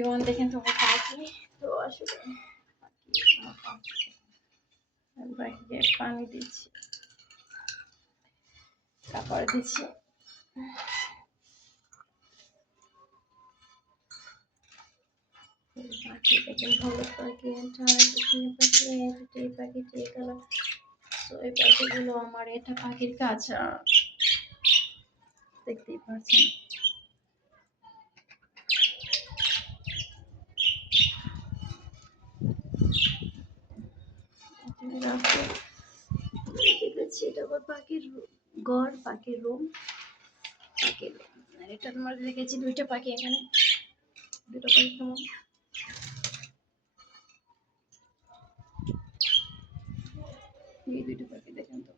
Everyone দেখেন তো আমার পাখি তো আসলে পাখিকে পানি দিচ্ছি, খাবার দিচ্ছি। পাখি দেখেন, হলুদ পাখি, এটা পাখি, এই পাখিটি কালার। তো এই পাখিগুলো আমার, এটা পাখির কাছে দেখতেই পাচ্ছেন। এটা আবার পাখির ঘর, পাখির রুম, পাখির রুম। আর এটা তোমার রেখেছি দুইটা পাখি এখানে, দুটো পাখি কেমন এই দুটো পাখি দেখেন তো,